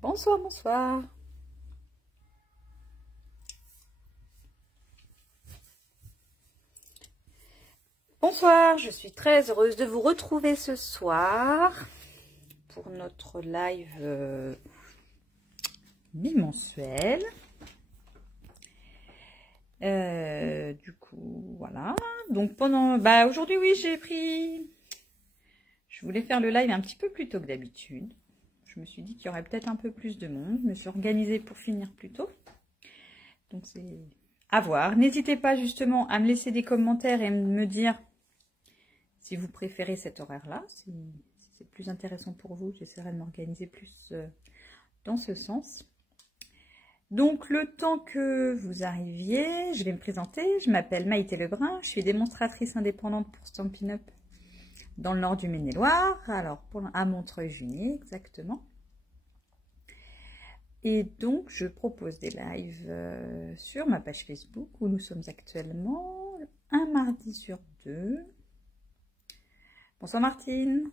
Bonsoir, bonsoir. Bonsoir, je suis très heureuse de vous retrouver ce soir pour notre live bimensuel. Du coup, voilà. Donc pendant, aujourd'hui, oui, je voulais faire le live un petit peu plus tôt que d'habitude. Je me suis dit qu'il y aurait peut-être un peu plus de monde. Je me suis organisée pour finir plus tôt. Donc c'est à voir. N'hésitez pas justement à me laisser des commentaires et me dire si vous préférez cet horaire-là, si c'est plus intéressant pour vous. J'essaierai de m'organiser plus dans ce sens. Donc, le temps que vous arriviez, je vais me présenter. Je m'appelle Maïté Lebrun. Je suis démonstratrice indépendante pour Stampin' Up dans le nord du Maine-et-Loire. Alors, à Montreuil-Juigné, exactement. Et donc, je propose des lives sur ma page Facebook où nous sommes actuellement un mardi sur 2. Bonsoir Martine.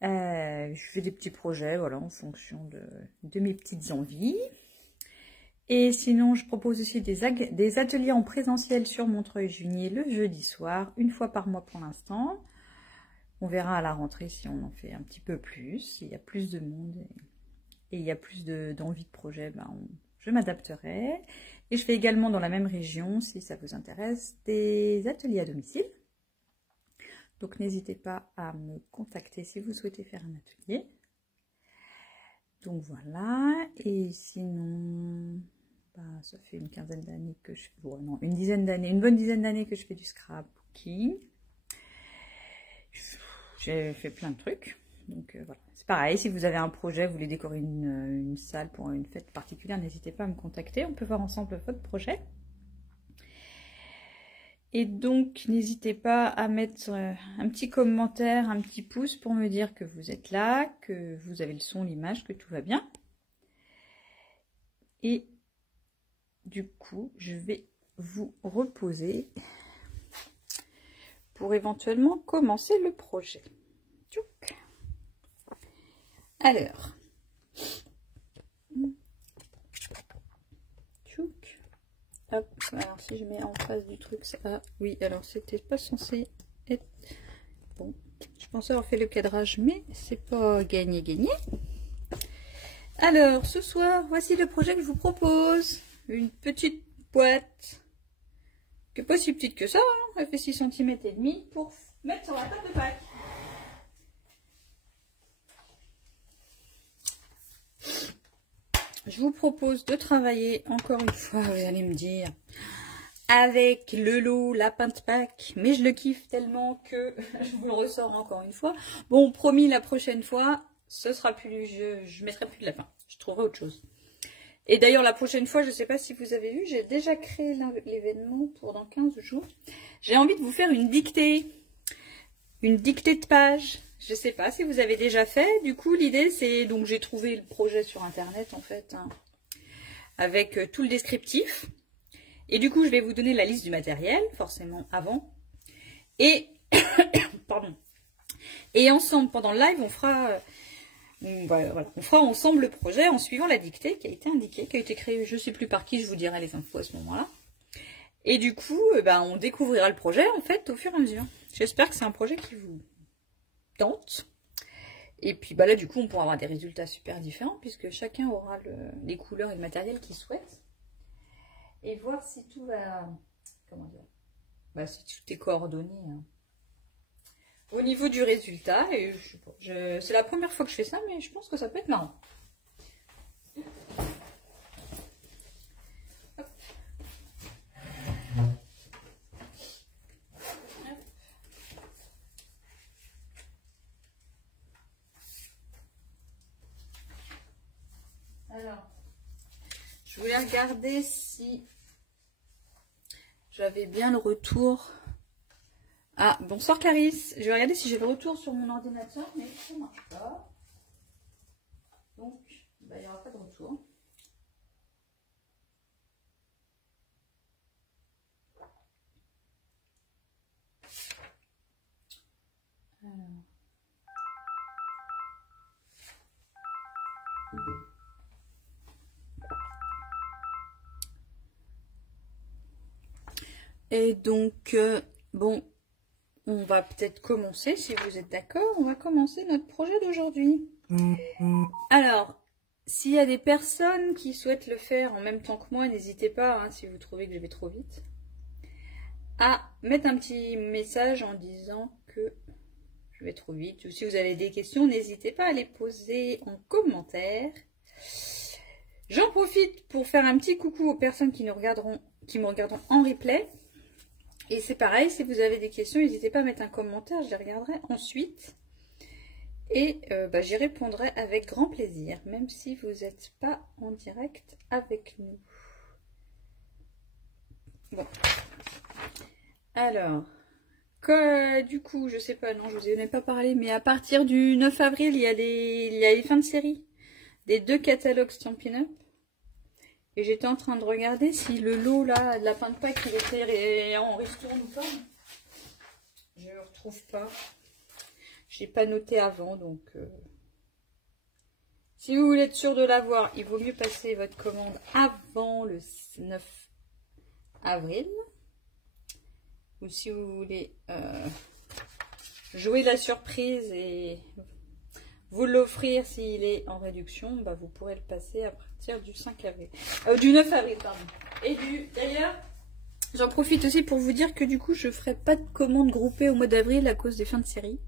Je fais des petits projets, voilà, en fonction de mes petites envies. Et sinon, je propose aussi des ateliers en présentiel sur Montreuil-Juigné le jeudi soir, une fois par mois pour l'instant. On verra à la rentrée si on en fait un petit peu plus, s'il y a plus de monde et il y a plus d'envie de projet, je m'adapterai. Et je fais également dans la même région, si ça vous intéresse, des ateliers à domicile. Donc, n'hésitez pas à me contacter si vous souhaitez faire un atelier. Donc, voilà. Et sinon, ça fait une quinzaine d'années que je... Bon, non, une bonne dizaine d'années que je fais du scrapbooking. J'ai fait plein de trucs. Donc, voilà. C'est pareil, si vous avez un projet, vous voulez décorer une salle pour une fête particulière, n'hésitez pas à me contacter. On peut voir ensemble votre projet. Et donc, n'hésitez pas à mettre un petit commentaire, un petit pouce pour me dire que vous êtes là, que vous avez le son, l'image, que tout va bien. Et du coup, je vais vous reposer pour éventuellement commencer le projet. Tchouk. Alors. Tchouk. Hop, alors si je mets en face du truc, ça... Ah oui, alors c'était pas censé être... Bon, je pensais avoir fait le cadrage, mais c'est pas gagné. Alors, ce soir, voici le projet que je vous propose. Une petite boîte, qui n'est pas si petite que ça, hein. Elle fait 6 cm et demi pour mettre sur la table de Pâques. Je vous propose de travailler, encore une fois, vous allez me dire, avec le lot lapin de Pâques, mais je le kiffe tellement que je vous le ressors encore une fois. Bon, promis, la prochaine fois, ce sera plus, je mettrai plus de lapin, je trouverai autre chose. Et d'ailleurs, la prochaine fois, je ne sais pas si vous avez vu, j'ai déjà créé l'événement pour dans 15 jours. J'ai envie de vous faire une dictée de page. Je ne sais pas si vous avez déjà fait. Du coup, l'idée, c'est... Donc, j'ai trouvé le projet sur Internet, en fait, hein, avec tout le descriptif. Et du coup, je vais vous donner la liste du matériel, forcément, avant. Et, pardon. Et ensemble, pendant le live, on fera ensemble le projet en suivant la dictée qui a été indiquée, qui a été créée, je ne sais plus par qui, je vous dirai les infos à ce moment-là. Et du coup, on découvrira le projet, en fait, au fur et à mesure. J'espère que c'est un projet qui vous tente. Et puis, là, du coup, on pourra avoir des résultats super différents, puisque chacun aura les couleurs et le matériel qu'il souhaite. Et voir si tout va... Comment dire, si tout est coordonné hein, au niveau du résultat. Et c'est la première fois que je fais ça, mais je pense que ça peut être marrant. Hop. Alors, je voulais regarder si j'avais bien le retour. Ah, bonsoir Clarisse. Je vais regarder si j'ai le retour sur mon ordinateur, mais ça ne marche pas. Donc, il n'y aura pas de retour. Alors. Et donc, bon, on va peut-être commencer, si vous êtes d'accord, on va commencer notre projet d'aujourd'hui. Alors, s'il y a des personnes qui souhaitent le faire en même temps que moi, n'hésitez pas, hein, si vous trouvez que je vais trop vite, à mettre un petit message en disant que je vais trop vite. Ou si vous avez des questions, n'hésitez pas à les poser en commentaire. J'en profite pour faire un petit coucou aux personnes qui me regarderont en replay. Et c'est pareil, si vous avez des questions, n'hésitez pas à mettre un commentaire, je les regarderai ensuite. Et j'y répondrai avec grand plaisir, même si vous n'êtes pas en direct avec nous. Bon. Alors, du coup, je sais pas, non, je vous en ai pas parlé, mais à partir du 9 avril, il y a les fins de série des 2 catalogues Stampin' Up. Et j'étais en train de regarder si le lot là de la fin de Pâques il était en ristourne ou pas. Je ne le retrouve pas. Je n'ai pas noté avant, donc si vous voulez être sûr de l'avoir, il vaut mieux passer votre commande avant le 9 avril. Ou si vous voulez jouer la surprise et vous l'offrir s'il est en réduction, bah vous pourrez le passer à partir du 5 avril. Du 9 avril, pardon. Et d'ailleurs, j'en profite aussi pour vous dire que du coup, je ne ferai pas de commandes groupées au mois d'avril à cause des fins de série.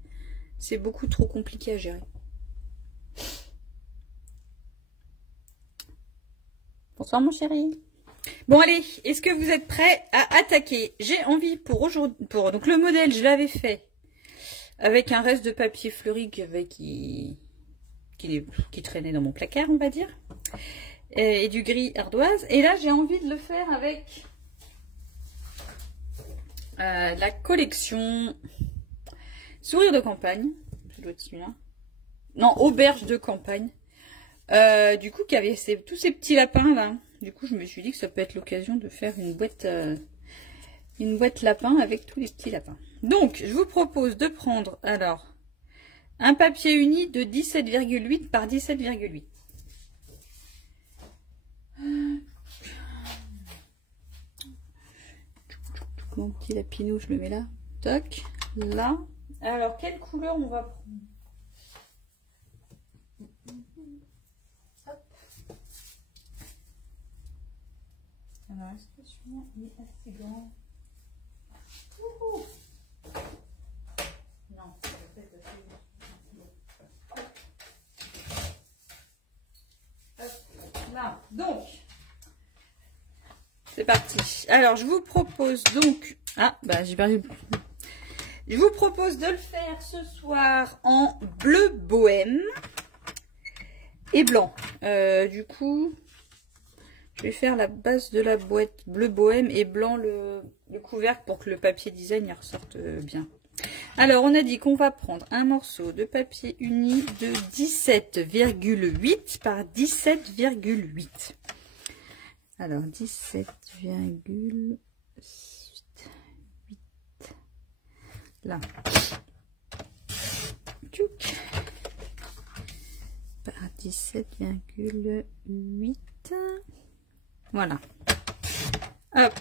C'est beaucoup trop compliqué à gérer. Bonsoir mon chéri. Bon allez, est-ce que vous êtes prêts à attaquer? J'ai envie pour aujourd'hui, donc le modèle, je l'avais fait avec un reste de papier fleuri qui traînait dans mon placard, on va dire, et du gris ardoise. Et là, j'ai envie de le faire avec la collection Sourire de campagne. Ça doit être celui-là. Non, Auberge de campagne. Du coup, qui avait tous ces petits lapins là. Du coup, je me suis dit que ça peut être l'occasion de faire une boîte lapin avec tous les petits lapins. Donc, je vous propose de prendre alors un papier uni de 17,8 par 17,8. Mon petit lapinou, je le mets là. Toc, là. Alors, quelle couleur on va prendre? Hop. Alors, est-ce que celui-là est assez grand? Ouhou. Non, ça va peut-être assez grand. Là, donc, c'est parti. Alors, je vous propose donc... Ah, bah j'ai perdu. Je vous propose de le faire ce soir en bleu bohème et blanc. Du coup, je vais faire la base de la boîte bleu bohème et blanc le couvercle pour que le papier design y ressorte bien. Alors, on a dit qu'on va prendre un morceau de papier uni de 17,8 par 17,8. Alors, 17,8. Là. Tchouk. Par 17,8. Voilà. Hop.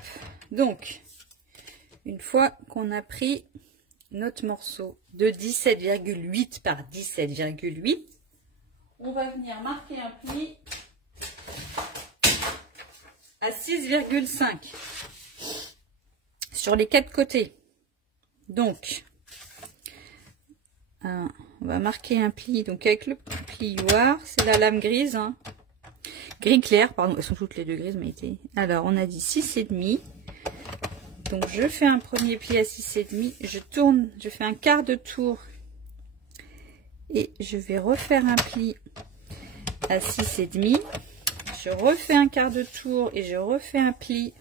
Donc, une fois qu'on a pris notre morceau de 17,8 par 17,8, on va venir marquer un pli à 6,5 sur les 4 côtés. Donc, on va marquer un pli donc avec le plioir, c'est la lame grise, hein. Gris clair, pardon, elles sont toutes les deux grises, mais alors on a dit 6,5. Donc je fais un premier pli à 6,5, je tourne, je fais un quart de tour et je vais refaire un pli à 6,5. Je refais un quart de tour et je refais un pli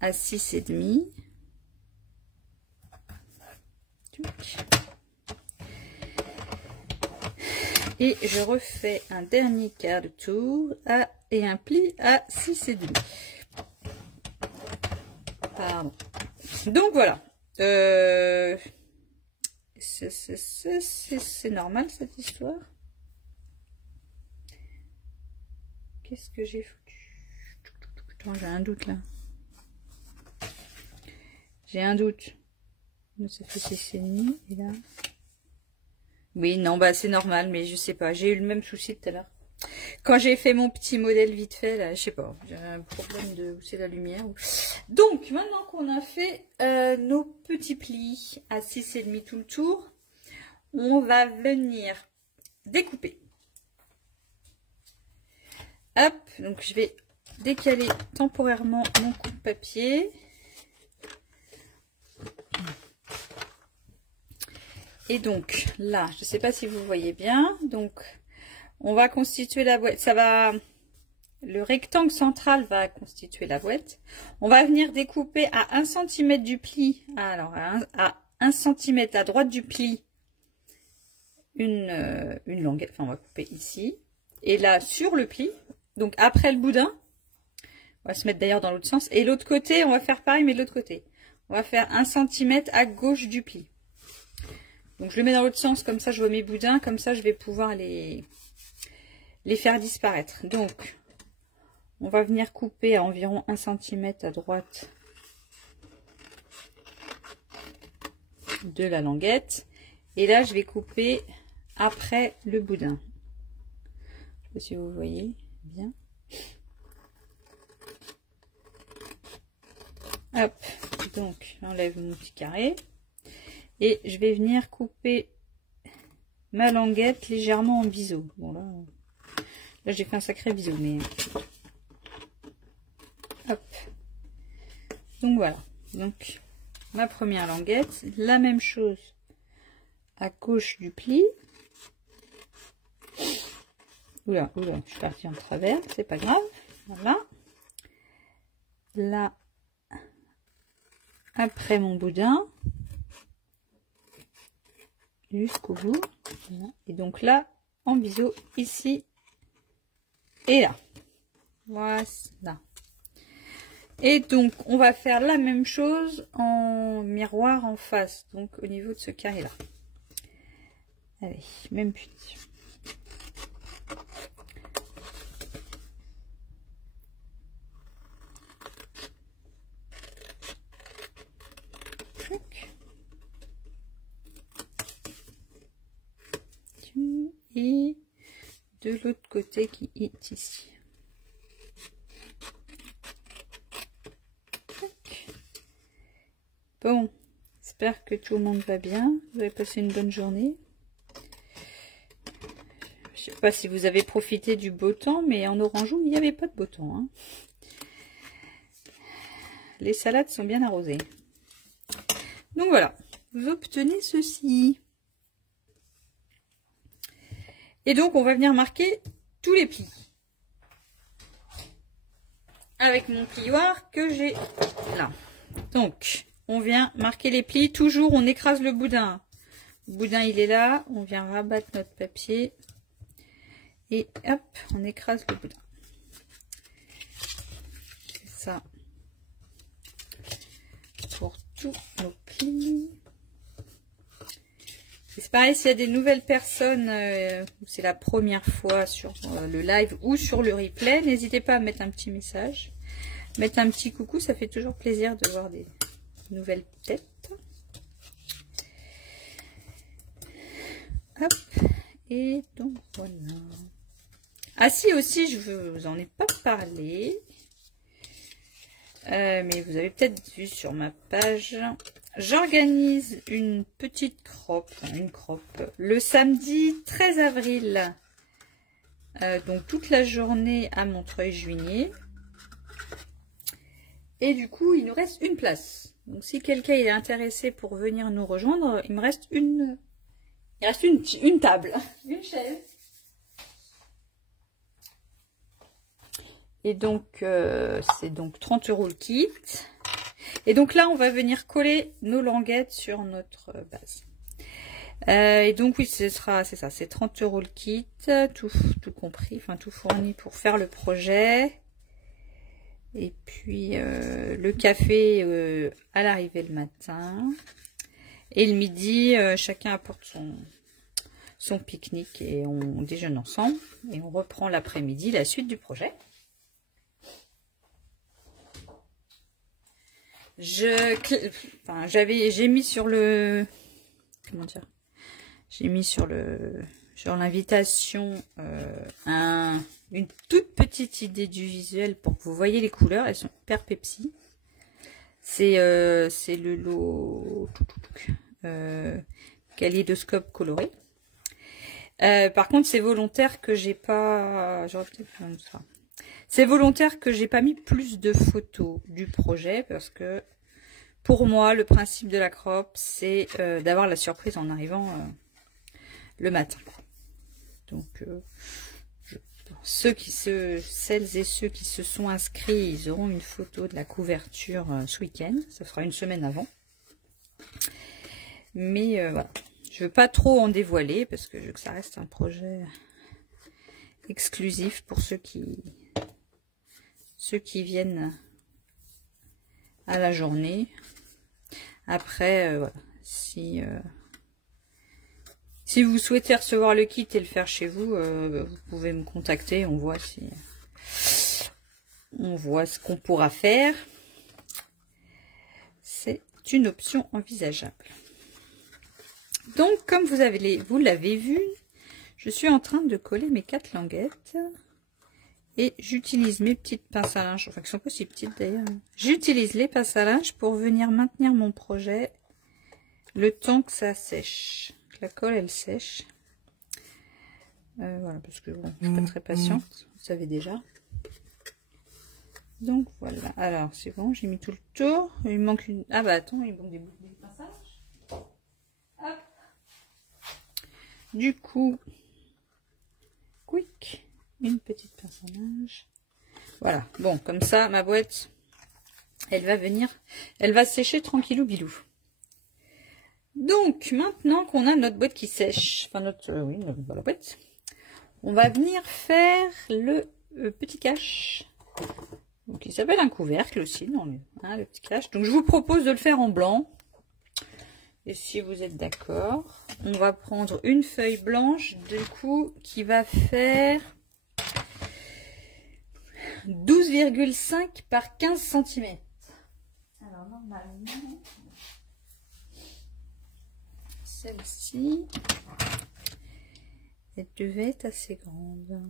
à 6,5. Et je refais un dernier quart de tour et un pli à 6,5. Pardon. Donc voilà. C'est normal cette histoire. qu'est-ce que j'ai foutu? Attends, j'ai un doute là. J'ai un doute. Ça fait 6,5 et là. Oui, non, bah c'est normal, mais je sais pas. J'ai eu le même souci tout à l'heure. Quand j'ai fait mon petit modèle vite fait, là, je sais pas. J'ai un problème de où c'est la lumière. Donc, maintenant qu'on a fait nos petits plis à 6,5 tout le tour, on va venir découper. Hop, donc je vais décaler temporairement mon coupe-papier. Et donc là, je ne sais pas si vous voyez bien, donc on va constituer la boîte. Le rectangle central va constituer la boîte. On va venir découper à 1 cm du pli. Alors à 1 cm à droite du pli, une languette. Enfin, on va couper ici. Et là sur le pli, donc après le boudin, on va se mettre d'ailleurs dans l'autre sens. Et l'autre côté, on va faire pareil, mais de l'autre côté. On va faire 1 cm à gauche du pli. Donc je le mets dans l'autre sens, comme ça je vois mes boudins, comme ça je vais pouvoir les faire disparaître. Donc on va venir couper à environ 1 cm à droite de la languette. Et là je vais couper après le boudin. Je sais pas si vous voyez bien. Hop, donc j'enlève mon petit carré. Et je vais venir couper ma languette légèrement en biseau. Bon là j'ai fait un sacré biseau, mais hop. Donc voilà. Donc ma première languette, la même chose à gauche du pli. Oula, je suis partie en travers, c'est pas grave. Voilà. Là, après mon boudin. Jusqu'au bout. Voilà. Et donc là, en biseau, ici et là. Voilà. Et donc, on va faire la même chose en miroir en face, donc au niveau de ce carré-là. Allez, même punition. Et de l'autre côté qui est ici. Bon, j'espère que tout le monde va bien. Vous avez passé une bonne journée. Je sais pas si vous avez profité du beau temps, mais en Orangeau, il n'y avait pas de beau temps, hein. Les salades sont bien arrosées. Donc voilà, vous obtenez ceci. Et donc, on va venir marquer tous les plis. Avec mon plioir que j'ai là. Donc, on vient marquer les plis. Toujours, on écrase le boudin. Le boudin, il est là. On vient rabattre notre papier. Et hop, on écrase le boudin. C'est ça. Pour tous nos plis. C'est pareil, s'il y a des nouvelles personnes, c'est la première fois sur le live ou sur le replay, n'hésitez pas à mettre un petit message, mettre un petit coucou, ça fait toujours plaisir de voir des nouvelles têtes. Hop, et donc voilà. Ah si, aussi, je vous en ai pas parlé, mais vous avez peut-être vu sur ma page. J'organise une petite croppe, le samedi 13 avril, donc toute la journée à Montreuil-Juigné. Et du coup, il nous reste une place. Donc si quelqu'un est intéressé pour venir nous rejoindre, il me reste une table, une chaise. Et donc, c'est donc 30 € le kit. Et donc là, on va venir coller nos languettes sur notre base. Et donc oui, c'est ça, c'est 30 € le kit, tout compris, enfin tout fourni pour faire le projet. Et puis le café à l'arrivée le matin. Et le midi, chacun apporte son pique-nique et on déjeune ensemble. Et on reprend l'après-midi, la suite du projet. J'ai mis sur le... Comment dire? J'ai mis sur l'invitation une toute petite idée du visuel pour que vous voyez les couleurs. Elles sont hyper Pepsi. C'est le lot kaléidoscope coloré. Par contre, c'est volontaire que j'ai pas... C'est volontaire que j'ai pas mis plus de photos du projet parce que pour moi, le principe de la crop, c'est d'avoir la surprise en arrivant le matin. Donc, celles et ceux qui se sont inscrits, ils auront une photo de la couverture ce week-end. Ça sera une semaine avant. Mais voilà, je veux pas trop en dévoiler parce que je veux que ça reste un projet exclusif pour ceux qui viennent à la journée. Après, voilà, si vous souhaitez recevoir le kit et le faire chez vous, vous pouvez me contacter. On voit ce qu'on pourra faire. C'est une option envisageable. Donc, comme vous l'avez vu, je suis en train de coller mes 4 languettes. Et j'utilise mes petites pinces à linge, enfin qui sont pas si petites d'ailleurs. J'utilise les pinces à linge pour venir maintenir mon projet le temps que ça sèche. Que la colle elle sèche. Voilà, parce que bon, je suis pas très patiente, vous savez déjà. Donc voilà, alors c'est bon, j'ai mis tout le tour. Il me manque une... Ah bah attends, il manque des pinces à linge. Hop. Du coup, quick. Une petite pince à linge. Voilà. Bon, comme ça, ma boîte, elle va sécher tranquillou bilou. Donc, maintenant qu'on a notre boîte qui sèche, enfin notre boîte, on va venir faire le petit cache. Donc, il s'appelle un couvercle aussi, non, hein, le petit cache. Donc, je vous propose de le faire en blanc. Et si vous êtes d'accord, on va prendre une feuille blanche, du coup, qui va faire 12,5 par 15 cm. Alors normalement, celle-ci, elle devait être assez grande.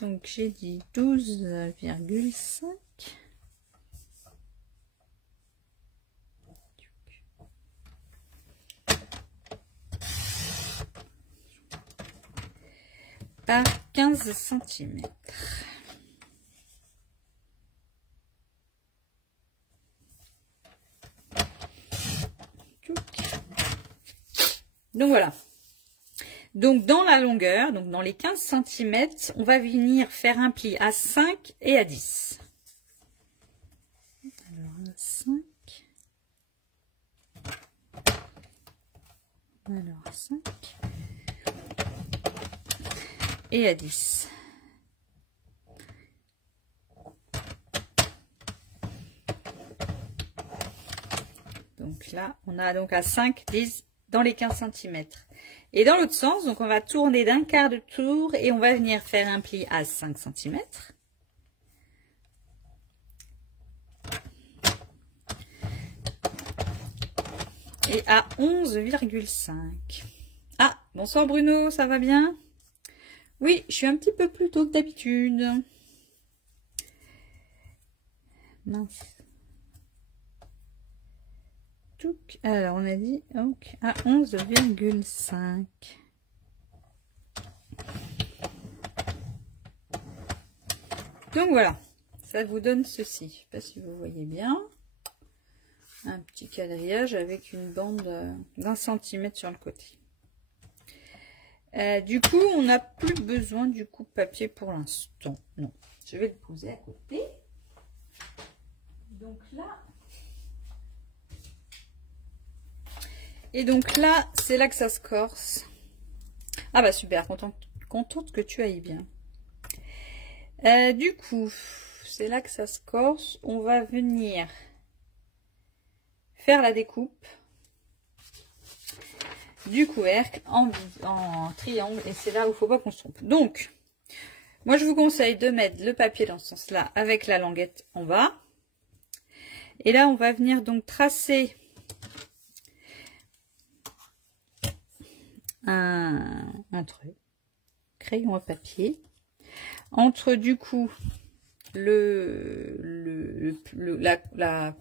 Donc j'ai dit 12,5. Par 15 cm. Donc voilà. Donc dans la longueur, donc dans les 15 cm, on va venir faire un pli à 5 et à 10. Alors à 5. Alors à 5. Et à 10. Donc là, on a donc à 5, 10 dans les 15 cm. Et dans l'autre sens, donc on va tourner d'un quart de tour et on va venir faire un pli à 5 cm. Et à 11,5. Ah, bonsoir Bruno, ça va bien? Oui, je suis un petit peu plus tôt que d'habitude. Mince. Alors, on a dit donc à 11,5. Donc voilà, ça vous donne ceci. Je ne sais pas si vous voyez bien. Un petit quadrillage avec une bande d'1 cm sur le côté. Du coup, on n'a plus besoin du coupe-papier pour l'instant. Non, je vais le poser à côté. Donc là... Et donc là, c'est là que ça se corse. Ah bah super, contente que tu ailles bien. Du coup, c'est là que ça se corse. On va venir faire la découpe. du couvercle en triangle. Et c'est là où il ne faut pas qu'on se trompe. Donc, moi je vous conseille de mettre le papier dans ce sens-là avec la languette en bas. Et là, on va venir donc tracer un trait, crayon à papier, entre du coup la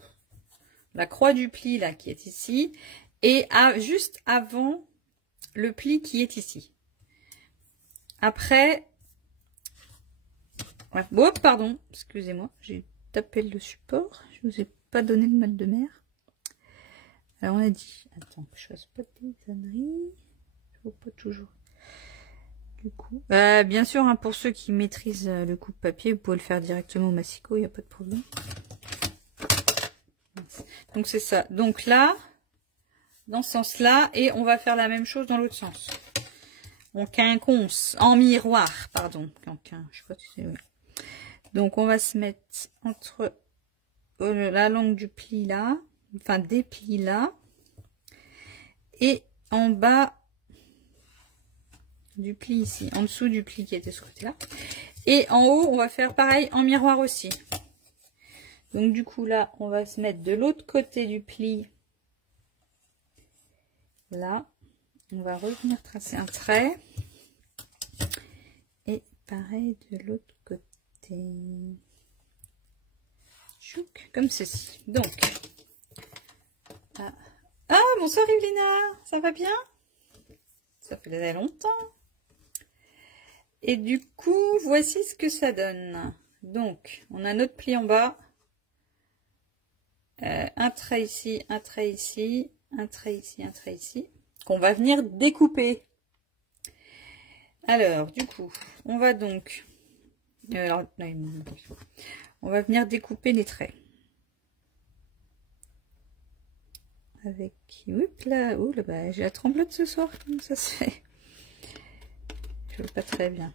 croix du pli là qui est ici et juste avant le pli qui est ici. Après, oh, pardon, excusez-moi, j'ai tapé le support, je vous ai pas donné le mal de mer. Alors on a dit, attends que je fasse pas des conneries, je vois pas toujours. Du coup, bien sûr, hein, pour ceux qui maîtrisent le coupe-papier, vous pouvez le faire directement au massicot, il n'y a pas de problème. Donc c'est ça. Donc là, dans ce sens-là, et on va faire la même chose dans l'autre sens. On quinconce, en miroir, pardon. Je sais pas si c'est... Donc on va se mettre entre la langue du pli là, enfin des plis là, et en bas du pli ici, en dessous du pli qui était ce côté là, et en haut on va faire pareil en miroir aussi. Donc du coup là on va se mettre de l'autre côté du pli là, on va revenir tracer un trait et pareil de l'autre côté, chouc, comme ceci. Donc bonsoir Yvelina, ça va bien? Ça fait longtemps. Et du coup, voici ce que ça donne. Donc, on a notre pli en bas. Un trait ici, un trait ici, un trait ici, un trait ici. Qu'on va venir découper. Alors, du coup, on va donc... on va venir découper les traits. Avec... Oups là, oh là bas, j'ai la tremblote ce soir. Comment ça se fait? Je vois pas très bien.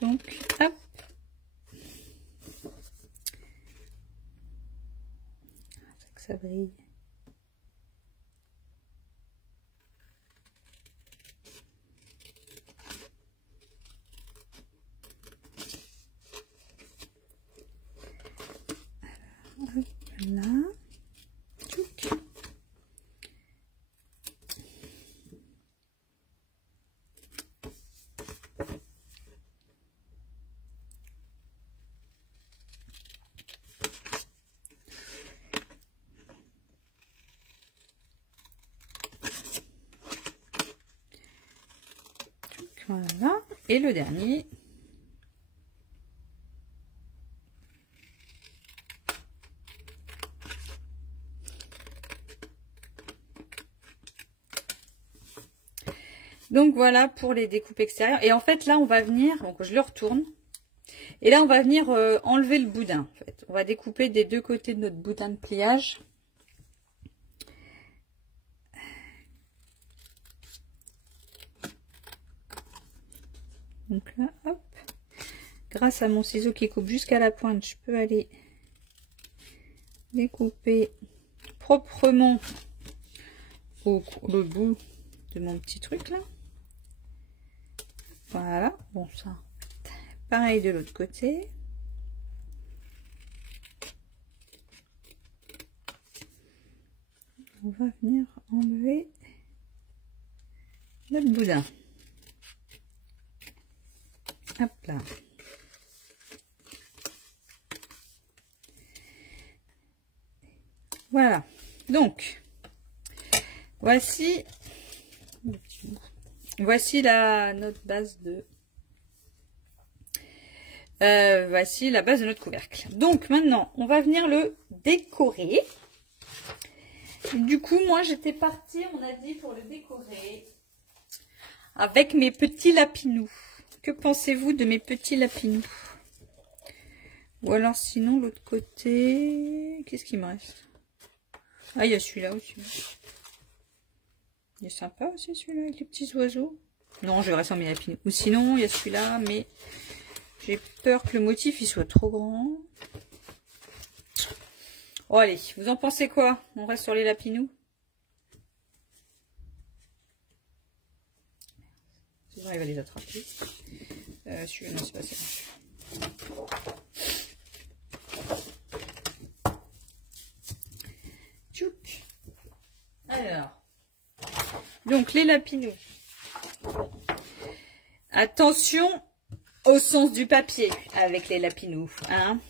Donc, hop. C'est que ça brille. Alors, hop là. Tchouk. Voilà, et le dernier. Donc voilà pour les découpes extérieures. Et en fait là on va venir, donc je le retourne. Et là on va venir enlever le boudin. En fait. On va découper des deux côtés de notre boudin de pliage. Donc là, hop, grâce à mon ciseau qui coupe jusqu'à la pointe, je peux aller découper proprement le bout de mon petit truc là. Voilà, bon ça, pareil de l'autre côté. On va venir enlever notre boudin. Hop là. Voilà. Donc, voici notre base de... voici la base de notre couvercle. Donc, maintenant, on va venir le décorer. Du coup, moi, j'étais partie, on a dit, pour le décorer avec mes petits lapinous. Que pensez-vous de mes petits lapinous? Ou alors sinon l'autre côté, qu'est-ce qui me reste? Ah, il y a celui-là aussi. Il est sympa aussi celui-là avec les petits oiseaux. Non, je reste en mes lapinous. Ou sinon il y a celui-là, mais j'ai peur que le motif il soit trop grand. Oh allez, vous en pensez quoi? On reste sur les lapinous. J'arrive à les attraper. Non, c'est pas ça. Tchouk. Alors. Donc, les lapinous. Attention au sens du papier avec les lapinous. Hein.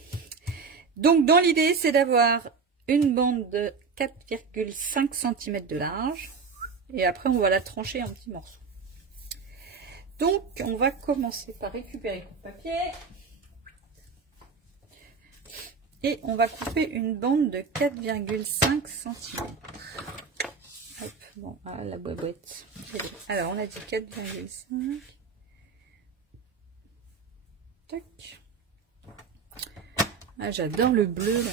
Donc, dans l'idée, c'est d'avoir une bande de 4,5 cm de large. Et après, on va la trancher en petits morceaux. Donc, on va commencer par récupérer le papier. Et on va couper une bande de 4,5 cm. Hop, bon, ah, la boîte. Alors, on a dit 4,5. Tac. Ah, j'adore le bleu, là.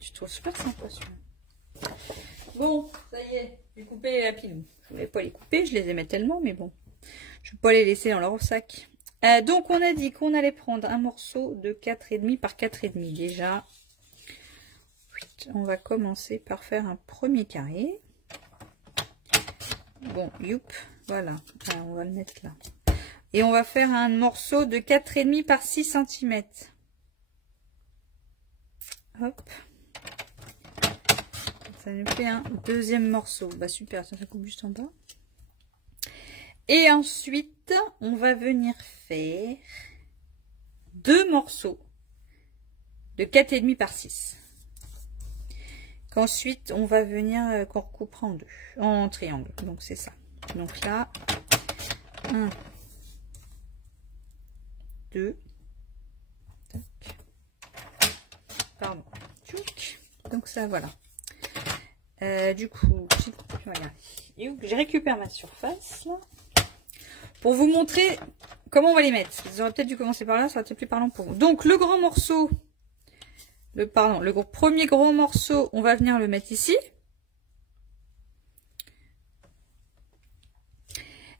Je trouve super sympa, celui-là. Bon, ça y est, j'ai coupé les lapinous. Je voulais pas les couper, je les aimais tellement, mais bon. Je ne vais pas les laisser dans leur sac. Donc, on a dit qu'on allait prendre un morceau de 4,5 par 4,5. Déjà, on va commencer par faire un premier carré. Bon, youp, voilà. Alors, on va le mettre là. Et on va faire un morceau de 4,5 par 6 cm. Hop. Ça nous fait un deuxième morceau. Bah super, ça coupe juste en bas. Et ensuite, on va venir faire 2 morceaux de 4,5 par 6. Qu'ensuite, on va venir, qu'on recoupera en 2, en triangle. Donc, c'est ça. Donc là, 1, 2, tac. Pardon. Donc ça, voilà. Du coup, voilà. J'ai récupéré ma surface, là. Pour vous montrer comment on va les mettre. Vous aurez peut-être dû commencer par là, ça va être plus parlant pour vous. Donc le grand morceau, le premier gros morceau, on va venir le mettre ici.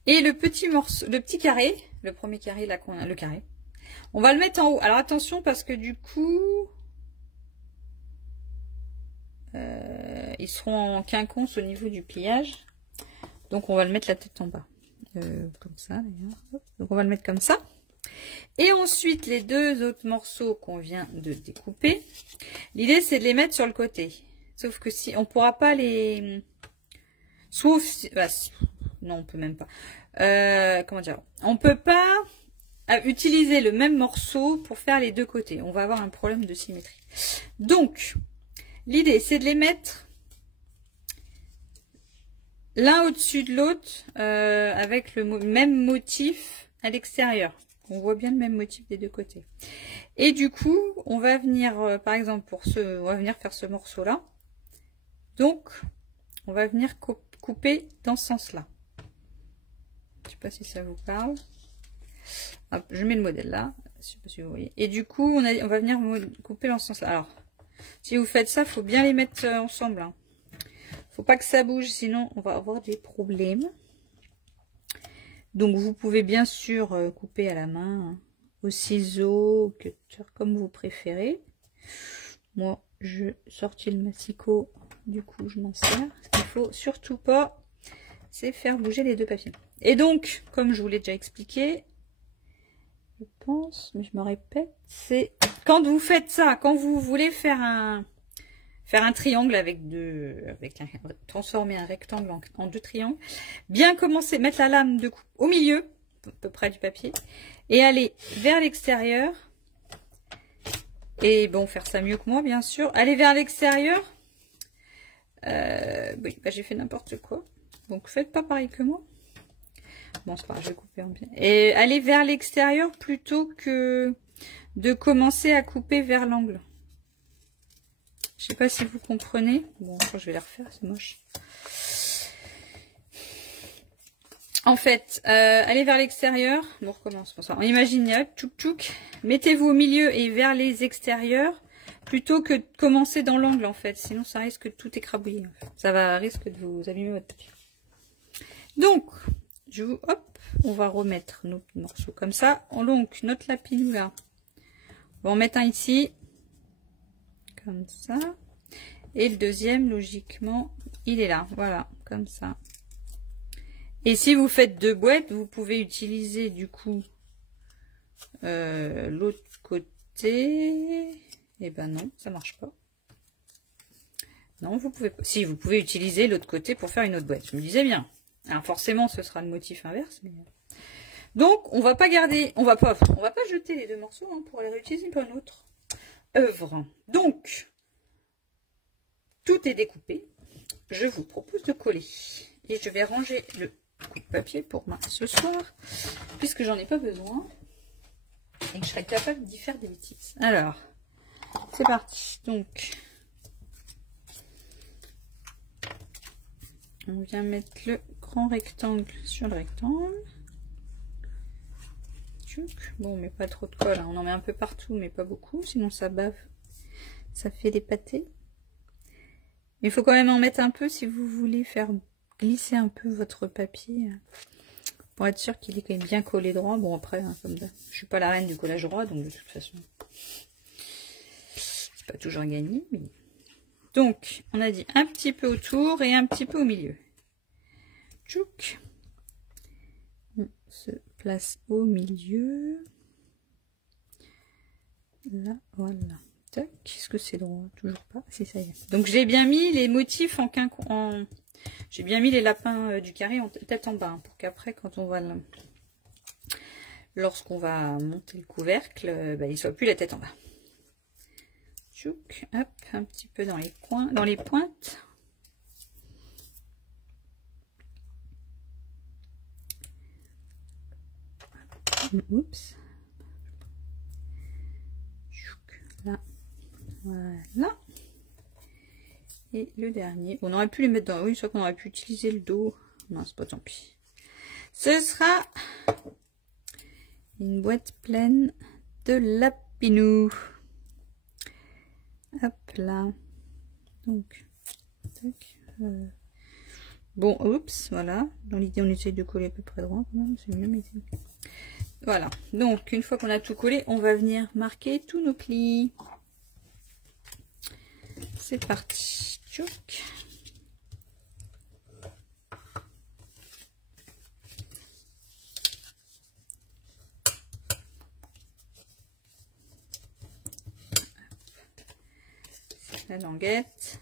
Et le petit morceau, le petit carré, le premier carré là qu'on a, le carré, on va le mettre en haut. Alors attention parce que du coup, ils seront en quinconce au niveau du pliage. Donc on va le mettre la tête en bas. Comme ça d'ailleurs. Donc on va le mettre comme ça. Et ensuite les 2 autres morceaux qu'on vient de découper, l'idée c'est de les mettre sur le côté. Sauf que si on pourra pas les, sauf si... bah, non on peut même pas. Comment dire, on peut pas utiliser le même morceau pour faire les 2 côtés. On va avoir un problème de symétrie. Donc l'idée c'est de les mettre l'un au-dessus de l'autre, avec le même motif à l'extérieur. On voit bien le même motif des 2 côtés. Et du coup, on va venir, par exemple, on va venir faire ce morceau-là. Donc, on va venir couper dans ce sens-là. Je sais pas si ça vous parle. Hop, je mets le modèle là. Je sais pas si vous voyez. Et du coup, on va venir couper dans ce sens-là. Alors, si vous faites ça, il faut bien les mettre ensemble. Hein. Faut pas que ça bouge, sinon on va avoir des problèmes. Donc vous pouvez bien sûr couper à la main, hein, au ciseau, au cutter, comme vous préférez. Moi, je sortis le massicot, du coup je m'en sers. Ce qu'il faut surtout pas, c'est faire bouger les 2 papiers. Et donc, comme je vous l'ai déjà expliqué, je pense, mais je me répète, c'est quand vous faites ça, quand vous voulez faire un triangle transformer un rectangle en 2 triangles. Bien commencer, mettre la lame de coupe au milieu, à peu près du papier, et aller vers l'extérieur. Et bon, faire ça mieux que moi, bien sûr. Aller vers l'extérieur. Oui, bah, j'ai fait n'importe quoi. Donc, faites pas pareil que moi. Bon, c'est pas grave, je vais couper en bien. Et aller vers l'extérieur plutôt que de commencer à couper vers l'angle. Je sais pas si vous comprenez. Bon, je vais les refaire, c'est moche. En fait, allez vers l'extérieur. On recommence pour ça. On imagine, hop, tchouk tchouk. Mettez-vous au milieu et vers les extérieurs plutôt que de commencer dans l'angle en fait. Sinon, ça risque de tout écrabouiller. En fait. Ça risque de vous abîmer votre papier. Donc, hop, on va remettre nos morceaux comme ça. Donc, notre lapinou là, on va en mettre un ici. Comme ça. Et le deuxième, logiquement, il est là. Voilà, comme ça. Et si vous faites 2 boîtes, vous pouvez utiliser du coup l'autre côté. Eh ben non, ça marche pas. Non, vous pouvez pas. Si, vous pouvez utiliser l'autre côté pour faire une autre boîte. Je me disais bien. Alors forcément, ce sera le motif inverse. Mais... Donc, on va pas garder, on va pas jeter les 2 morceaux hein, pour les réutiliser pour une autre œuvre. Donc, tout est découpé. Je vous propose de coller. Et je vais ranger le papier pour moi ce soir, puisque j'en ai pas besoin. Et que je serai capable d'y faire des bêtises. Alors, c'est parti. Donc, on vient mettre le grand rectangle sur le rectangle. Bon, mais pas trop de colle. Hein. On en met un peu partout, mais pas beaucoup. Sinon, ça bave. Ça fait des pâtés. Mais il faut quand même en mettre un peu si vous voulez faire glisser un peu votre papier. Pour être sûr qu'il est quand même bien collé droit. Bon, après, hein, comme ça, je suis pas la reine du collage droit, donc de toute façon, c'est pas toujours gagné. Mais... Donc, on a dit un petit peu autour et un petit peu au milieu. Tchouk. On se place au milieu. Là, voilà. Tac. Est-ce que c'est droit? Toujours pas. Si, ça y est. Donc, j'ai bien mis les motifs en j'ai bien mis les lapins du carré en tête en bas. Hein, pour qu'après, quand on va... Lorsqu'on va monter le couvercle, bah, il soit plus la tête en bas. Tchouk. Hop. Un petit peu dans les coins, dans les pointes. Oups. Là. Voilà. Et le dernier. On aurait pu les mettre dans... Oui, soit qu'on aurait pu utiliser le dos. Non, c'est pas tant pis. Ce sera une boîte pleine de lapinous. Hop là. Donc, tac. Bon, oups, voilà. Dans l'idée, on essaye de coller à peu près droit. C'est mieux, mais voilà. Donc, une fois qu'on a tout collé, on va venir marquer tous nos plis. C'est parti. Tchouk. La languette.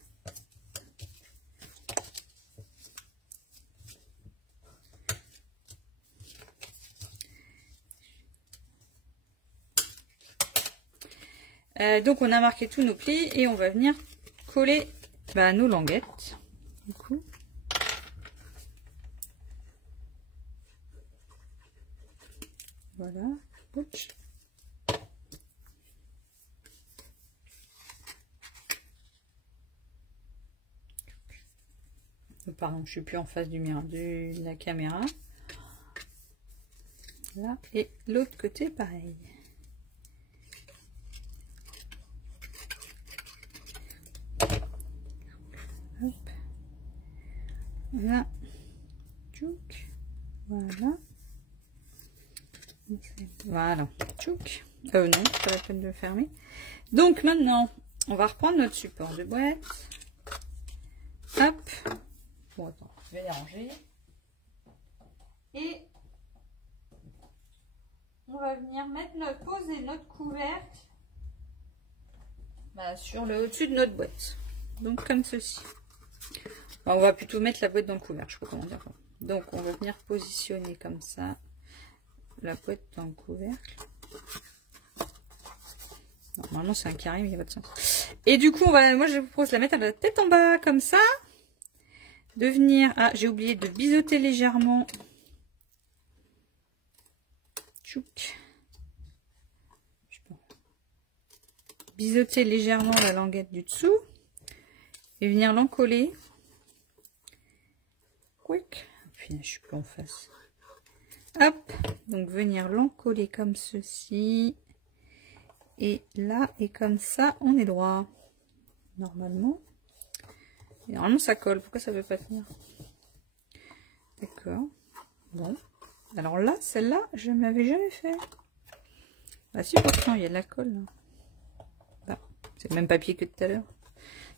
Donc on a marqué tous nos plis et on va venir coller nos languettes. Du coup. Voilà. Ouch. Pardon, je suis plus en face du mur de la caméra. Là et l'autre côté pareil. Hop. Là. Tchouk. Voilà. Voilà. Tchouk. Non, c'est pas la peine de le fermer. Donc maintenant, on va reprendre notre support de boîte. Hop. Bon, attends, je vais les ranger. Et on va venir poser notre couvercle sur le au-dessus de notre boîte. Donc comme ceci. On va plutôt mettre la boîte dans le couvercle, je sais pas comment dire. Donc on va venir positionner comme ça la boîte dans le couvercle. Normalement c'est un carré mais il n'y a pas de sens. Et du coup moi je vous propose de la mettre à la tête en bas comme ça. De venir, j'ai oublié de biseauter légèrement. Tchouk. Biseauter légèrement la languette du dessous. Et venir l'encoller. Quick. Puis je suis plus en face. Hop. Donc venir l'encoller comme ceci. Et là, et comme ça, on est droit. Normalement. Et normalement ça colle. Pourquoi ça veut pas tenir? D'accord. Bon. Alors là, celle-là, je ne l'avais jamais fait. Bah si, pourtant, il y a de la colle. Bah, c'est le même papier que tout à l'heure.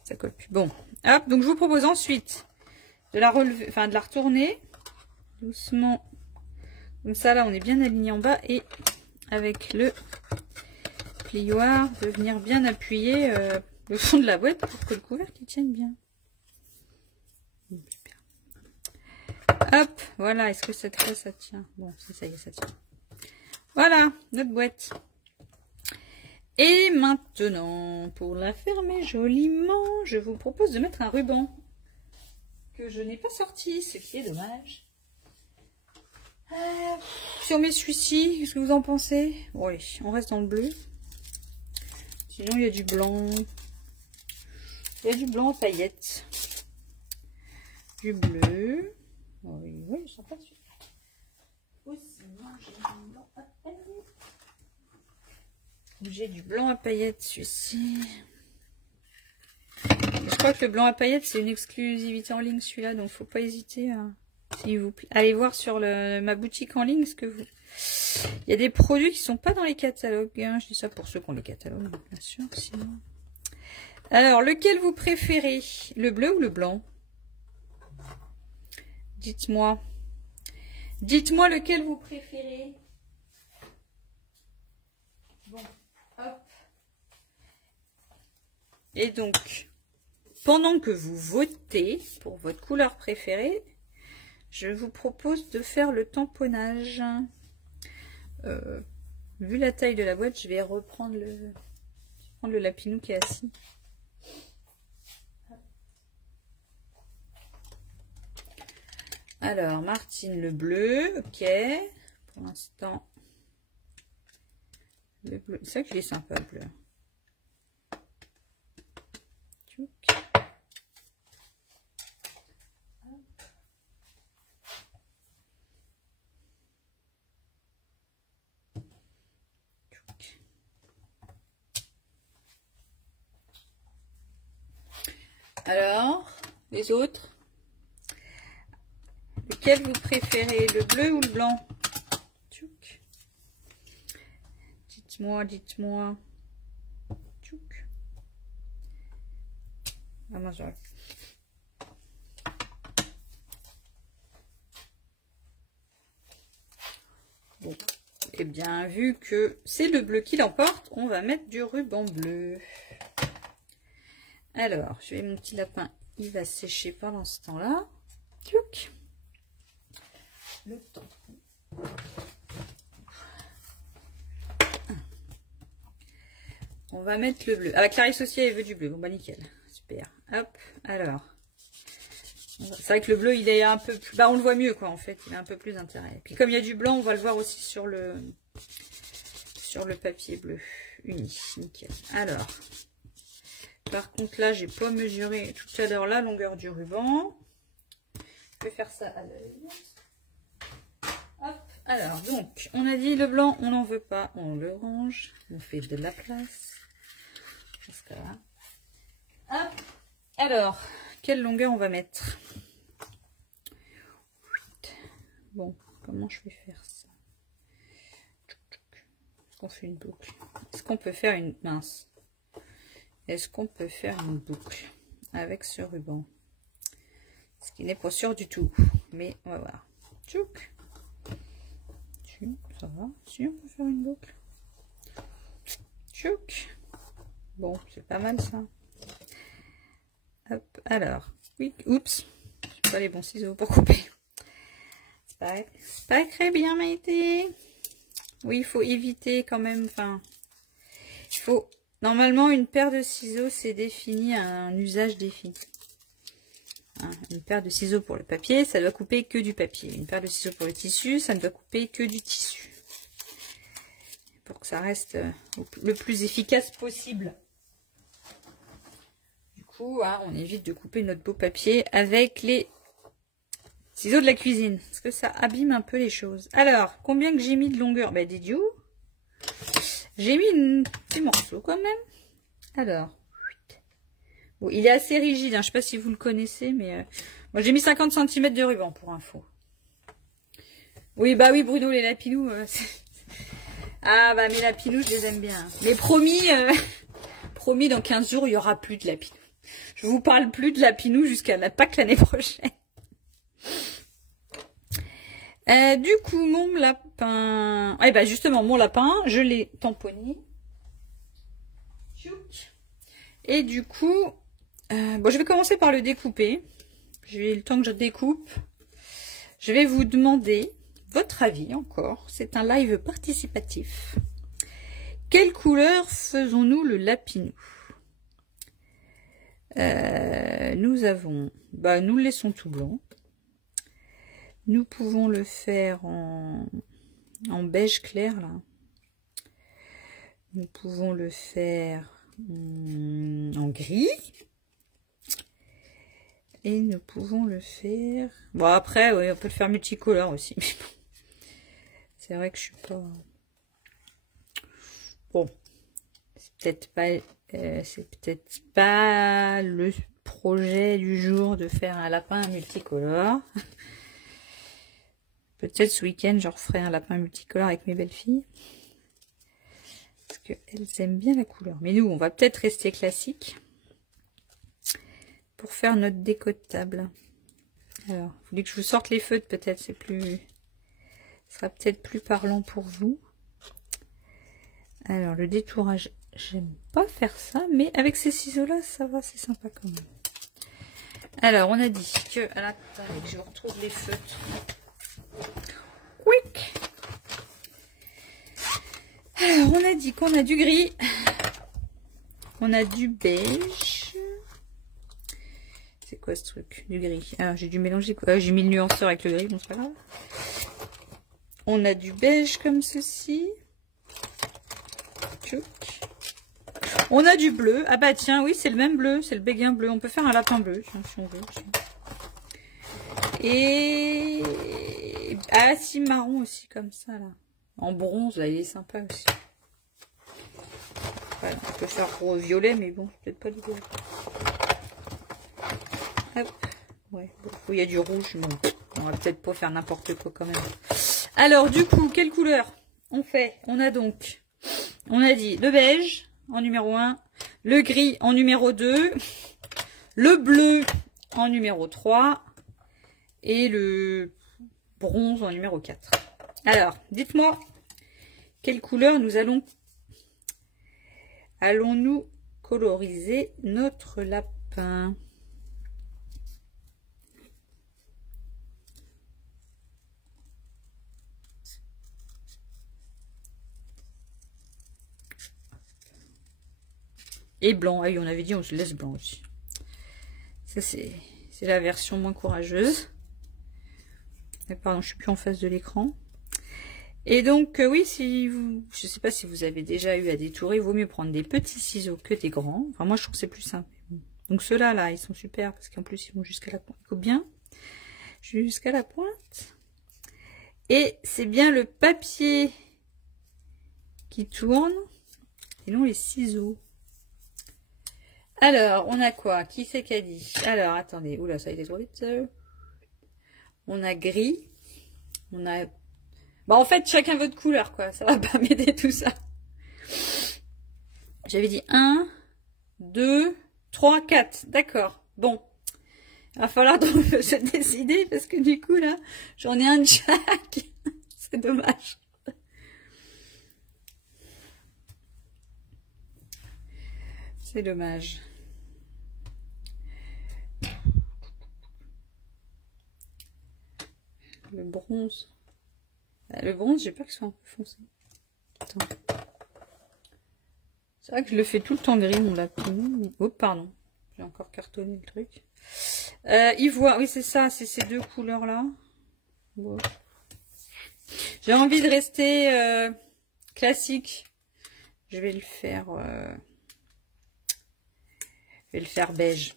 Ça colle plus. Bon, hop, donc je vous propose ensuite de la relever, enfin de la retourner doucement. Comme ça, là, on est bien aligné en bas et avec le plioir, de venir bien appuyer le fond de la boîte pour que le couvercle tienne bien. Hop, voilà. Est-ce que cette fois ça tient? Bon, ça y est, ça tient. Voilà, notre boîte. Et maintenant, pour la fermer joliment, je vous propose de mettre un ruban que je n'ai pas sorti, ce qui est dommage. Si on met celui-ci, qu'est-ce que vous en pensez? Bon, allez, on reste dans le bleu. Sinon, il y a du blanc. Il y a du blanc en paillettes. Du bleu. Oui, oui, je sens pas celui-là. J'ai du blanc à paillettes, celui-ci. Je crois que le blanc à paillettes, c'est une exclusivité en ligne, celui-là. Donc, faut pas hésiter à... S'il vous plaît. Allez voir sur ma boutique en ligne ce que vous... Il y a des produits qui sont pas dans les catalogues. Hein. Je dis ça pour ceux qui ont les catalogues, bien sûr. Sinon... Alors, lequel vous préférez? Le bleu ou le blanc? Dites-moi. Dites-moi lequel vous préférez. Bon, hop. Et donc, pendant que vous votez pour votre couleur préférée, je vous propose de faire le tamponnage. Vu la taille de la boîte, je vais reprendre le lapinou qui est assis. Alors, Martine, le bleu, ok. Pour l'instant, le bleu. C'est ça que je laisse un peu bleu. Alors, les autres, lequel vous préférez, le bleu ou le blanc? Dites-moi, dites-moi. Ah, moi, j'aurais... Bon, et bien, vu que c'est le bleu qui l'emporte, on va mettre du ruban bleu. Alors, je vais mon petit lapin, il va sécher pendant ce temps-là. Le temps. On va mettre le bleu. Ah, la Clarisse aussi, elle veut du bleu. Bon, bah, nickel. Super. Hop. Alors. C'est vrai que le bleu, il est un peu plus... Bah, on le voit mieux, quoi, en fait. Il a un peu plus d'intérêt. Et puis, comme il y a du blanc, on va le voir aussi sur le papier bleu uni. Nickel. Alors. Par contre, là, j'ai pas mesuré tout à l'heure la longueur du ruban. Je vais faire ça à l'œil. Hop. Alors, donc, on a dit le blanc, on n'en veut pas. On le range. On fait de la place. Parce que là. Hop. Alors, quelle longueur on va mettre? Bon, comment je vais faire ça? Est-ce qu'on fait une boucle? Est-ce qu'on peut faire une mince? Est-ce qu'on peut faire une boucle avec ce ruban? Ce qui n'est pas sûr du tout, mais on va voir. Tchouk. Ça va? Si on peut faire une boucle. Tchouk. Bon, c'est pas mal ça. Hop, alors. Oui, oups. J'ai pas les bons ciseaux pour couper. C'est pas très bien, Maïté. Oui, il faut éviter quand même. Enfin, il faut... Normalement, une paire de ciseaux, c'est défini à un usage défini. Hein, une paire de ciseaux pour le papier, ça doit couper que du papier. Une paire de ciseaux pour le tissu, ça ne doit couper que du tissu. Pour que ça reste le plus efficace possible. Du coup, hein, on évite de couper notre beau papier avec les ciseaux de la cuisine. Parce que ça abîme un peu les choses. Alors, combien que j'ai mis de longueur? Bah, did you? J'ai mis un petit morceau quand même. Alors, bon, il est assez rigide, hein. Je ne sais pas si vous le connaissez, mais moi j'ai mis 50 cm de ruban pour info. Oui, bah oui, Bruno, les lapinous. Ah bah mes lapinous, je les aime bien. Mais promis, promis, dans 15 jours, il n'y aura plus de lapinous. Je vous parle plus de lapinou jusqu'à la Pâques l'année prochaine. Du coup, mon lapin... Eh ben justement, mon lapin, je l'ai tamponné. Et du coup, bon, je vais commencer par le découper. Le temps que je découpe, je vais vous demander votre avis encore. C'est un live participatif. Quelle couleur faisons-nous le lapinou? Nous avons... Bah, nous le laissons tout blanc. Nous pouvons le faire en beige clair, là. Nous pouvons le faire en gris. Et nous pouvons le faire... Bon, après, oui, on peut le faire multicolore aussi. Mais bon, c'est vrai que je suis pas... Bon, c'est peut-être pas le projet du jour de faire un lapin multicolore. Peut-être ce week-end, je referai un lapin multicolore avec mes belles-filles. Parce qu'elles aiment bien la couleur. Mais nous, on va peut-être rester classique pour faire notre déco de table. Alors, vous voulez que je vous sorte les feutres, peut-être, c'est plus... Ce sera peut-être plus parlant pour vous. Alors, le détourage, j'aime pas faire ça, mais avec ces ciseaux-là, ça va, c'est sympa quand même. Alors, on a dit que... Alors, attendez, je retrouve les feutres. Quick. Alors, on a dit qu'on a du gris, on a du beige. C'est quoi ce truc? Du gris. Ah, j'ai dû mélanger quoi. J'ai mis le nuanceur avec le gris, bon c'est pas grave. On a du beige comme ceci. On a du bleu. Ah bah tiens, oui, c'est le même bleu, c'est le béguin bleu. On peut faire un lapin bleu, si on veut. Et ah si, marron aussi comme ça là. En bronze, là, il est sympa aussi. Voilà, on peut faire violet, mais bon, peut-être pas du violet. Hop. Ouais, bon, il y a du rouge, bon, on va peut-être pas faire n'importe quoi quand même. Alors, du coup, quelle couleur on fait? On a donc, on a dit le beige en numéro 1, le gris en numéro 2, le bleu en numéro 3 et le bronze en numéro 4. Alors, dites-moi, quelle couleur allons-nous coloriser notre lapin? Et blanc, ah oui, on avait dit on se laisse blanc aussi. Ça, c'est la version moins courageuse. Pardon, je suis plus en face de l'écran. Et donc, oui, si vous, je sais pas si vous avez déjà eu à détourer, il vaut mieux prendre des petits ciseaux que des grands. Enfin, moi, je trouve que c'est plus simple. Donc, ceux-là, là, ils sont super parce qu'en plus, ils vont jusqu'à la pointe. Ils coupent bien. Jusqu'à la pointe. Et c'est bien le papier qui tourne et non les ciseaux. Alors, on a quoi? Qui c'est qui a dit? Alors, attendez. Oula, ça a été trop vite. On a gris. On a... Bah, en fait, chacun votre couleur, quoi. Ça va pas m'aider tout ça. J'avais dit 1, 2, 3, 4. D'accord. Bon. Il va falloir donc se décider parce que du coup, là, j'en ai un de chaque. C'est dommage. C'est dommage. Le bronze. Le bronze, j'ai peur que ce soit un peu foncé. Attends. C'est vrai que je le fais tout le temps gris, mon lapin. Oh, pardon. J'ai encore cartonné le truc. Ivoire, oui, c'est ça. C'est ces deux couleurs-là. Bon. J'ai envie de rester classique. Je vais le faire... Je vais le faire beige.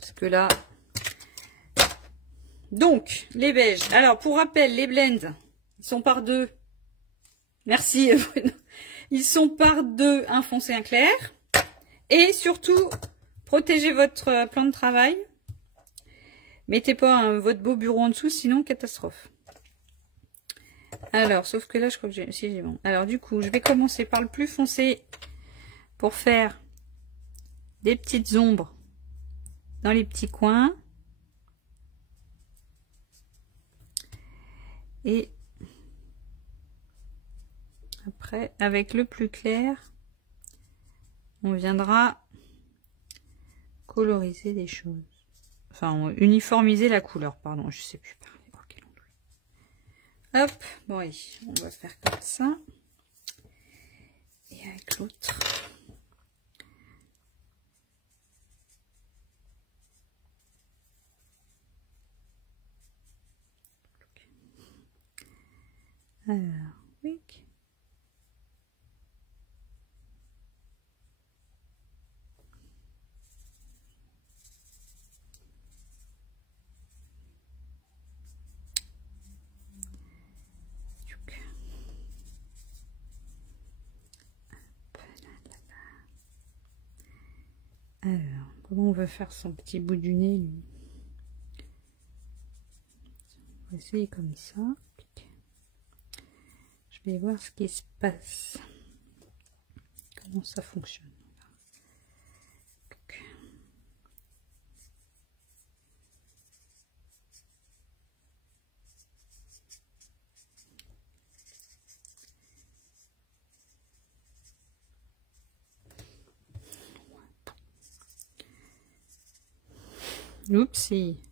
Parce que là... Donc, les beiges. Alors, pour rappel, les blends, ils sont par deux. Merci, Bruno. Ils sont par deux, un foncé, un clair. Et surtout, protégez votre plan de travail. Mettez pas votre beau bureau en dessous, sinon catastrophe. Alors, sauf que là, je crois que j'ai... Si, j'ai bon. Alors, du coup, je vais commencer par le plus foncé pour faire des petites ombres dans les petits coins. Et après, avec le plus clair, on viendra coloriser les choses. Enfin, uniformiser la couleur, pardon, je sais plus parler. Hop, bon allez, on va faire comme ça. Et avec l'autre. Alors, oui. Alors, comment on va faire son petit bout du nez, lui? On va essayer comme ça. Je vais voir ce qui se passe. Comment ça fonctionne. Oupsie.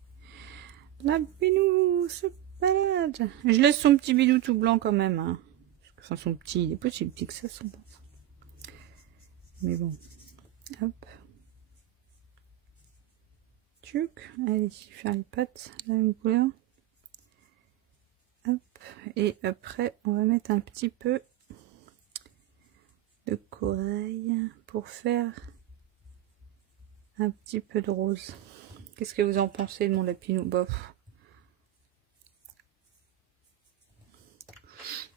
La Binou se balade. Je laisse son petit bidou tout blanc quand même. Hein. Enfin, son petit, il est pas si petit que ça, son pinceau. Mais bon. Hop. Tchuc. Allez, faire les pattes de la même couleur. Hop. Et après, on va mettre un petit peu de corail pour faire un petit peu de rose. Qu'est-ce que vous en pensez de mon lapinou? Bof.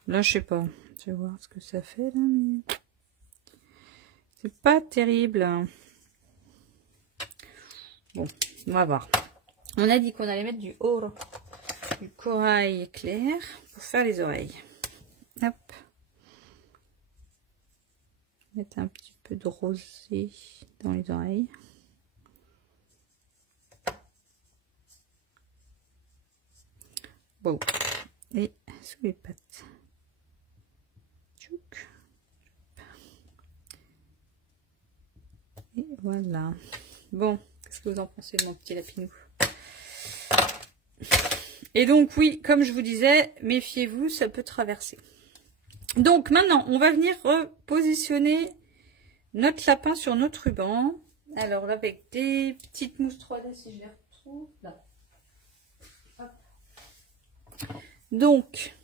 Là, je sais pas. Je vais voir ce que ça fait là. Mais... c'est pas terrible. Bon, on va voir. On a dit qu'on allait mettre du corail clair pour faire les oreilles. Hop. Mettre un petit peu de rosé dans les oreilles. Bon, et sous les pattes. Tchouk. Et voilà. Bon, qu'est-ce que vous en pensez de mon petit lapinou? Et donc oui, comme je vous disais, méfiez-vous, ça peut traverser. Donc maintenant, on va venir repositionner notre lapin sur notre ruban. Alors là, avec des petites mousses 3D, si je les retrouve là. Donc,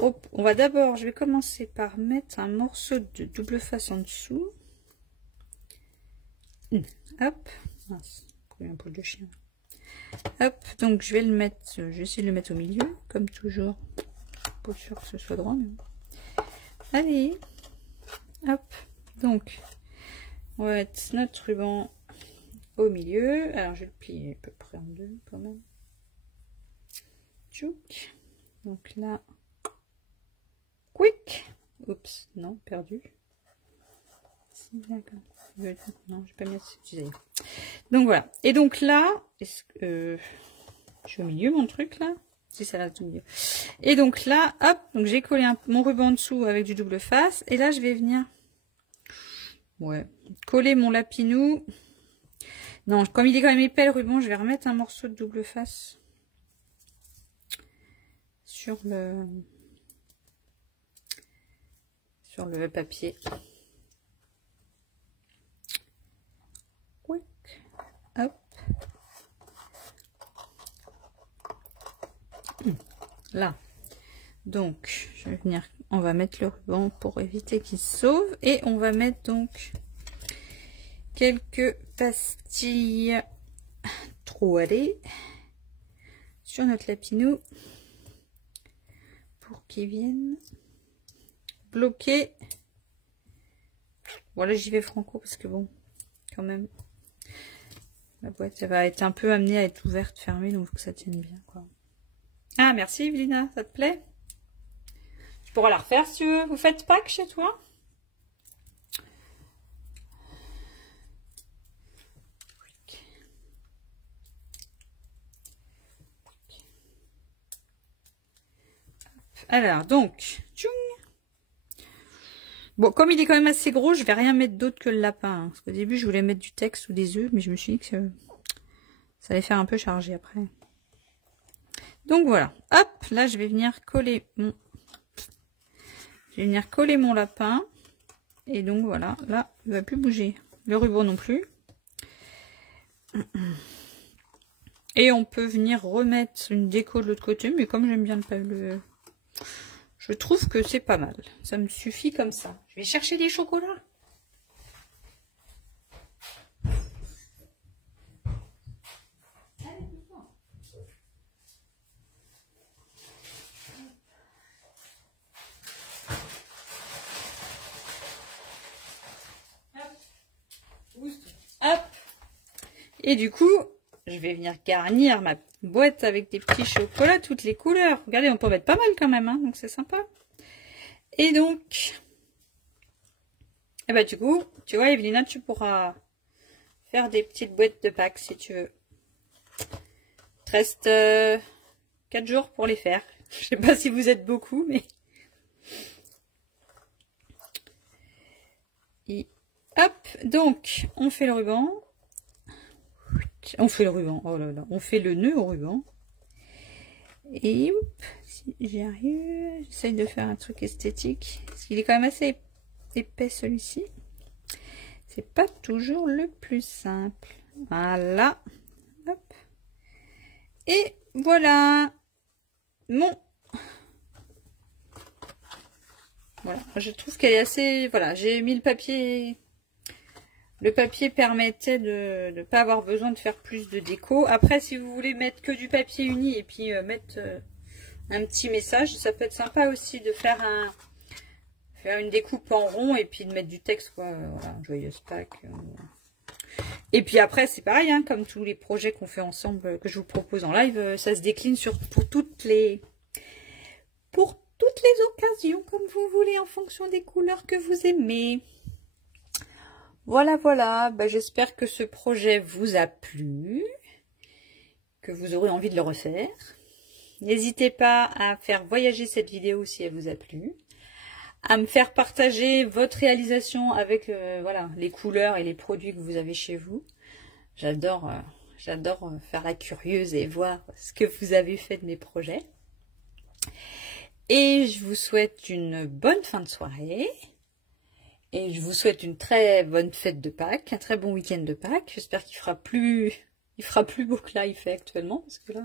on va d'abord, je vais commencer par mettre un morceau de double face en dessous. Hop, mince, un poil de chien. Hop, donc je vais le mettre, je vais essayer de le mettre au milieu, comme toujours. Pas sûr que ce soit droit, mais bon. Allez, hop, donc on va mettre notre ruban au milieu. Alors je vais le plier à peu près en deux quand même. Tchouk. Donc là, quick. Oups, non, perdu. D'accord. Non, je vais pas mettre ce que donc voilà. Et donc là, est-ce que je suis au milieu mon truc là? Si ça reste au milieu. Et donc là, hop, donc j'ai collé mon ruban en dessous avec du double face. Et là, je vais venir, ouais, coller mon lapinou. Non, comme il est quand même épais le ruban, je vais remettre un morceau de double face sur le papier. Hop. Là. Donc, je vais venir, on va mettre le ruban pour éviter qu'il se sauve. Et on va mettre donc quelques pastilles 3D sur notre lapinou pour qu'ils viennent bloquer. Voilà, j'y vais franco parce que bon, quand même. La boîte, ça va être un peu amenée à être ouverte, fermée, donc il faut que ça tienne bien, quoi. Ah, merci Evelina, ça te plaît? Tu pourras la refaire si tu veux. Vous faites Pâques chez toi? Alors, donc, tchoum. Bon, comme il est quand même assez gros, je vais rien mettre d'autre que le lapin. Hein, parce qu'au début, je voulais mettre du texte ou des œufs, mais je me suis dit que ça allait faire un peu chargé après. Donc voilà. Hop, là, je vais venir coller mon... Je vais venir coller mon lapin. Et donc voilà, là, il va plus bouger. Le ruban non plus. Et on peut venir remettre une déco de l'autre côté, mais comme j'aime bien le... Je trouve que c'est pas mal. Ça me suffit comme ça. Je vais chercher des chocolats. Hop. Et du coup, je vais venir garnir ma boîte avec des petits chocolats, toutes les couleurs. Regardez, on peut en mettre pas mal quand même, hein, donc c'est sympa. Et donc, et bah du coup, tu vois, Evelina, tu pourras faire des petites boîtes de Pâques si tu veux. Il te reste 4 jours pour les faire. Je sais pas si vous êtes beaucoup, mais... Et hop, donc, on fait le ruban. On fait le ruban, oh là là, on fait le nœud au ruban. Et hop, si j'y arrive, j'essaye de faire un truc esthétique. Parce qu'il est quand même assez épais celui-ci. C'est pas toujours le plus simple. Voilà. Hop. Et voilà. Mon. Voilà, je trouve qu'elle est assez... Voilà, j'ai mis le papier... Le papier permettait de ne pas avoir besoin de faire plus de déco. Après, si vous voulez mettre que du papier uni et puis mettre un petit message, ça peut être sympa aussi de faire une découpe en rond et puis de mettre du texte, quoi. Voilà, joyeuse Pâques. Et puis après, c'est pareil, hein, comme tous les projets qu'on fait ensemble, que je vous propose en live, ça se décline pour toutes les occasions, comme vous voulez, en fonction des couleurs que vous aimez. Voilà, voilà, bah, j'espère que ce projet vous a plu, que vous aurez envie de le refaire. N'hésitez pas à faire voyager cette vidéo si elle vous a plu, à me faire partager votre réalisation avec voilà, les couleurs et les produits que vous avez chez vous. J'adore faire la curieuse et voir ce que vous avez fait de mes projets. Et je vous souhaite une bonne fin de soirée. Et je vous souhaite une très bonne fête de Pâques, un très bon week-end de Pâques. J'espère qu'il fera plus beau que là il fait actuellement, parce que là,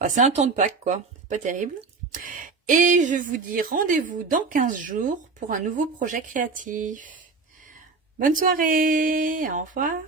enfin, c'est un temps de Pâques, quoi. C'est pas terrible. Et je vous dis rendez-vous dans 15 jours pour un nouveau projet créatif. Bonne soirée, au revoir.